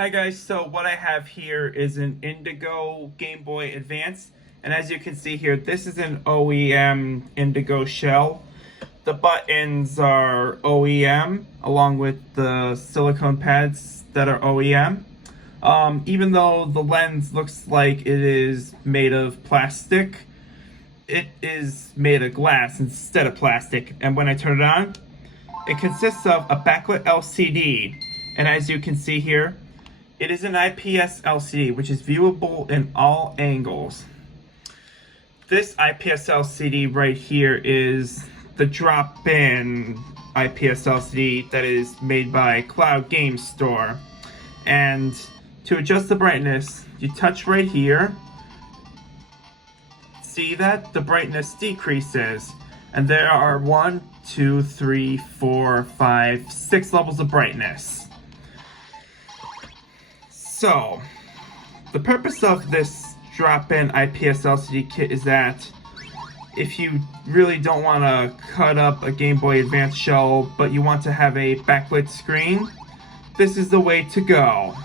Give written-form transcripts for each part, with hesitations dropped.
Hi guys, so what I have here is an Indigo Game Boy Advance, and as you can see here, this is an OEM Indigo shell. The buttons are OEM, along with the silicone pads that are OEM. Even though the lens looks like it is made of plastic, it is made of glass instead of plastic, and when I turn it on, it consists of a backlit LCD, and as you can see here, it is an IPS LCD, which is viewable in all angles. This IPS LCD right here is the drop-in IPS LCD that is made by Cloud Game Store. And to adjust the brightness, you touch right here. See that? The brightness decreases. And there are 1, 2, 3, 4, 5, 6 levels of brightness. So, the purpose of this drop-in IPS LCD kit is that if you really don't want to cut up a Game Boy Advance shell, but you want to have a backlit screen, this is the way to go.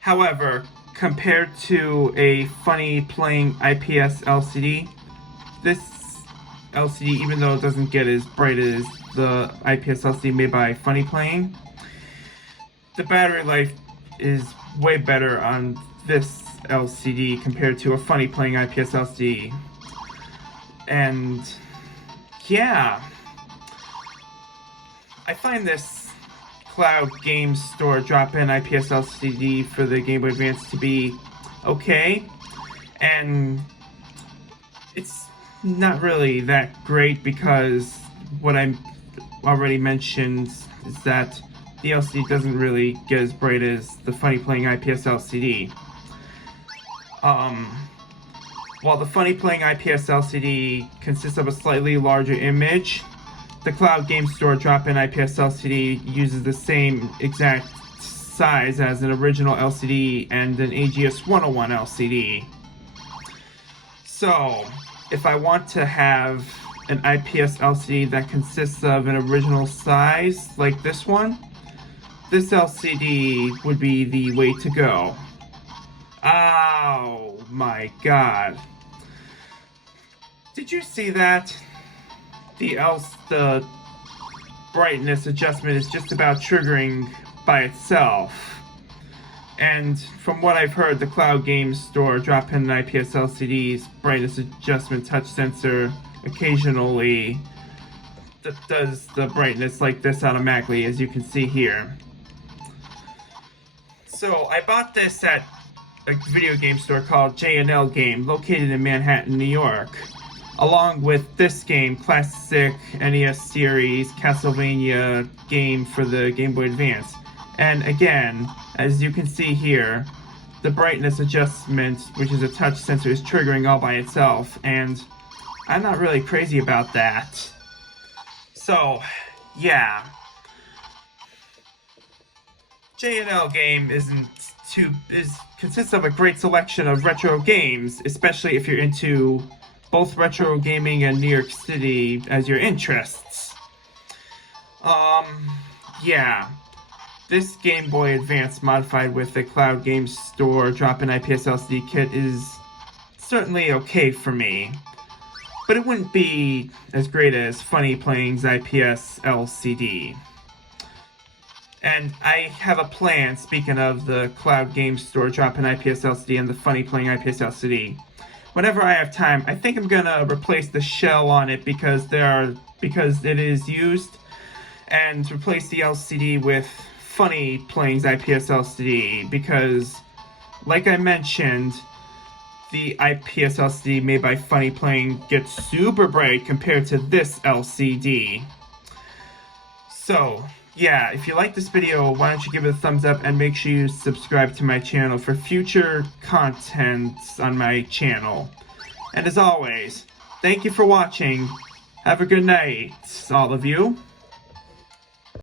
However, compared to a FunnyPlaying IPS LCD, this LCD, even though it doesn't get as bright as the IPS LCD made by FunnyPlaying, the battery life is way better on this LCD compared to a FunnyPlaying IPS LCD. And yeah, I find this Cloud Game Store drop-in IPS LCD for the Game Boy Advance to be okay, and it's not really that great because what I already mentioned is that the LCD doesn't really get as bright as the FunnyPlaying IPS LCD. While the FunnyPlaying IPS LCD consists of a slightly larger image, the Cloud Game Store drop-in IPS LCD uses the same exact size as an original LCD and an AGS-101 LCD. So, if I want to have an IPS LCD that consists of an original size like this one, this LCD would be the way to go. Oh my god. Did you see that? The brightness adjustment is just about triggering by itself. And from what I've heard, the Cloud Game Store drop-in IPS LCD's brightness adjustment touch sensor occasionally does the brightness like this automatically, as you can see here. So I bought this at a video game store called J&L Game, located in Manhattan, New York, along with this game, classic NES series Castlevania game for the Game Boy Advance. And again, as you can see here, the brightness adjustment, which is a touch sensor, is triggering all by itself, and I'm not really crazy about that. So, yeah. J&L Game consists of a great selection of retro games, especially if you're into both retro gaming and New York City as your interests. Yeah. This Game Boy Advance modified with the Cloud Game Store drop-in IPS LCD kit is certainly okay for me, but it wouldn't be as great as FunnyPlaying's IPS LCD. And I have a plan, speaking of the Cloud Game Store drop-in IPS LCD and the FunnyPlaying IPS LCD. Whenever I have time, I think I'm gonna replace the shell on it because it is used, and replace the LCD with FunnyPlaying's IPS LCD because, like I mentioned, the IPS LCD made by FunnyPlaying gets super bright compared to this LCD. So, yeah, if you like this video, why don't you give it a thumbs up and make sure you subscribe to my channel for future content on my channel. And as always, thank you for watching. Have a good night, all of you.